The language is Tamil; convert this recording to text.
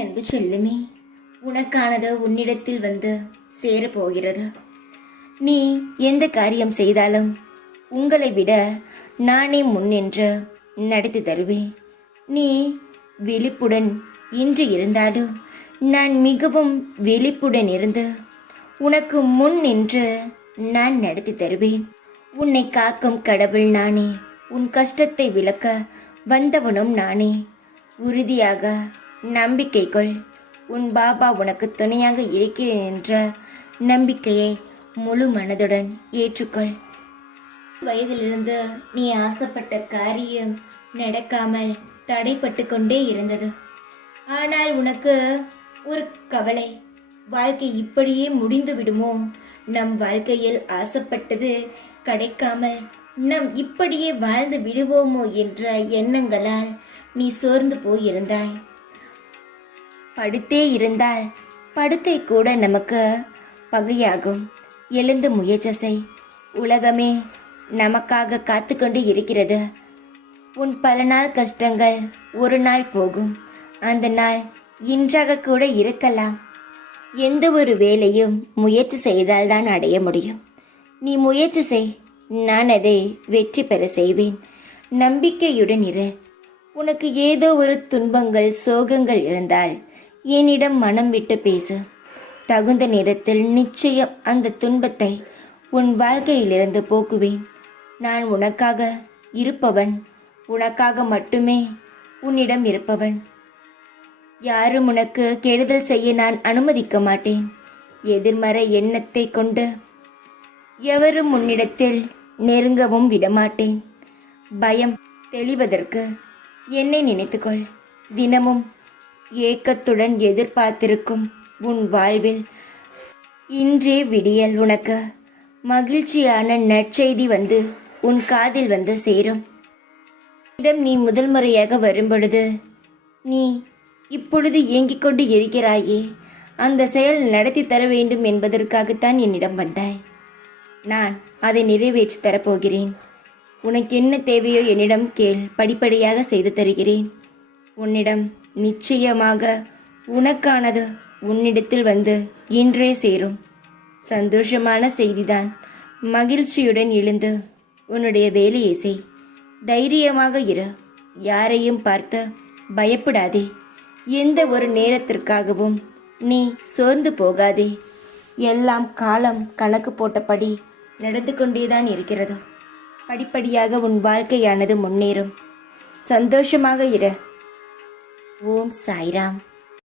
அன்பு செல்லுமே, உனக்கானது உன்னிடத்தில் வந்து சேரப்போகிறது. நீ எந்த காரியம் செய்தாலும் உங்களை விட நானே முன்னின்று நடத்தி தருவேன். நீ விழிப்புடன் இன்று இருந்தாலும் நான் மிகவும் விழிப்புடன் இருந்து உனக்கு முன் நின்று நான் நடத்தி தருவேன். உன்னை காக்கும் கடவுள் நானே, உன் கஷ்டத்தை விளக்க வந்தவனும் நானே. உறுதியாக நம்பிக்கை கொள். உன் பாபா உனக்கு துணையாக இருக்கிறேன் என்ற நம்பிக்கையை முழு மனதுடன் ஏற்றுக்கொள். வயதிலிருந்து நீ ஆசைப்பட்ட காரியம் நடக்காமல் தடைப்பட்டு கொண்டே இருந்தது. ஆனால் உனக்கு ஒரு கவலை, வாழ்க்கை இப்படியே முடிந்து விடுமோ, நம் வாழ்க்கையில் ஆசைப்பட்டது கிடைக்காமல் நம் இப்படியே வாழ்ந்து விடுவோமோ என்ற எண்ணங்களால் நீ சோர்ந்து போயிருந்தாய். படுத்தே இருந்தால் படுக்கை கூட நமக்கு பகையாகும். எழுந்து முயற்சி செய். உலகமே நமக்காக காத்து கொண்டு இருக்கிறது. உன் பல நாள் கஷ்டங்கள் ஒரு நாள் போகும். அந்த நாள் இன்றாக கூட இருக்கலாம். எந்த ஒரு வேலையும் முயற்சி செய்தால்தான் அடைய முடியும். நீ முயற்சி செய், நான் அதை வெற்றி பெற செய்வேன். நம்பிக்கையுடன் இரு. உனக்கு ஏதோ ஒரு துன்பங்கள் சோகங்கள் இருந்தால் என்னிடம் மனம் விட்டு பேசு. தகுந்த நேரத்தில் நிச்சயம் அந்த துன்பத்தை உன் வாழ்க்கையிலிருந்து போக்குவேன். நான் உனக்காக இருப்பவன், உனக்காக மட்டுமே உன்னிடம் இருப்பவன். யாரும் உனக்கு கெடுதல் செய்ய நான் அனுமதிக்க மாட்டேன். எதிர்மறை எண்ணத்தை கொண்டு எவரும் உன்னிடத்தில் நெருங்கவும் விடமாட்டேன். பயம் தெளிவதற்கு என்னை நினைத்துக்கொள். தினமும் ஏக்கத்துடன் எதிர்பார்த்திருக்கும் உன் வாழ்வில் இன்றே விடியல் உனக்கு மகிழ்ச்சியான நற்செய்தி வந்து உன் காதில் வந்து சேரும். இடம் நீ முதல் முறையாக வரும்பொழுது நீ இப்பொழுது ஏங்கிக் கொண்டு இருக்கிறாயே, அந்த செயல் நடத்தி தர வேண்டும் என்பதற்காகத்தான் என்னிடம் வந்தாய். நான் அதை நிறைவேற்றி தரப்போகிறேன். உனக்கு என்ன தேவையோ என்னிடம் கேள், படிப்படியாக செய்து தருகிறேன். உன்னிடம் நிச்சயமாக உனக்கானது உன்னிடத்தில் வந்து இன்றே சேரும். சந்தோஷமான செய்திதான். மகிழ்ச்சியுடன் எழுந்து உன்னுடைய வேலையை செய். தைரியமாக இரு. யாரையும் பார்த்து பயப்படாதே. எந்த ஒரு நேரத்திற்காகவும் நீ சோர்ந்து போகாதே. எல்லாம் காலம் கணக்கு போட்டபடி நடந்து கொண்டேதான் இருக்கிறது. படிப்படியாக உன் வாழ்க்கையானது முன்னேறும். சந்தோஷமாக இரு. ஓம் சாய்ராம்.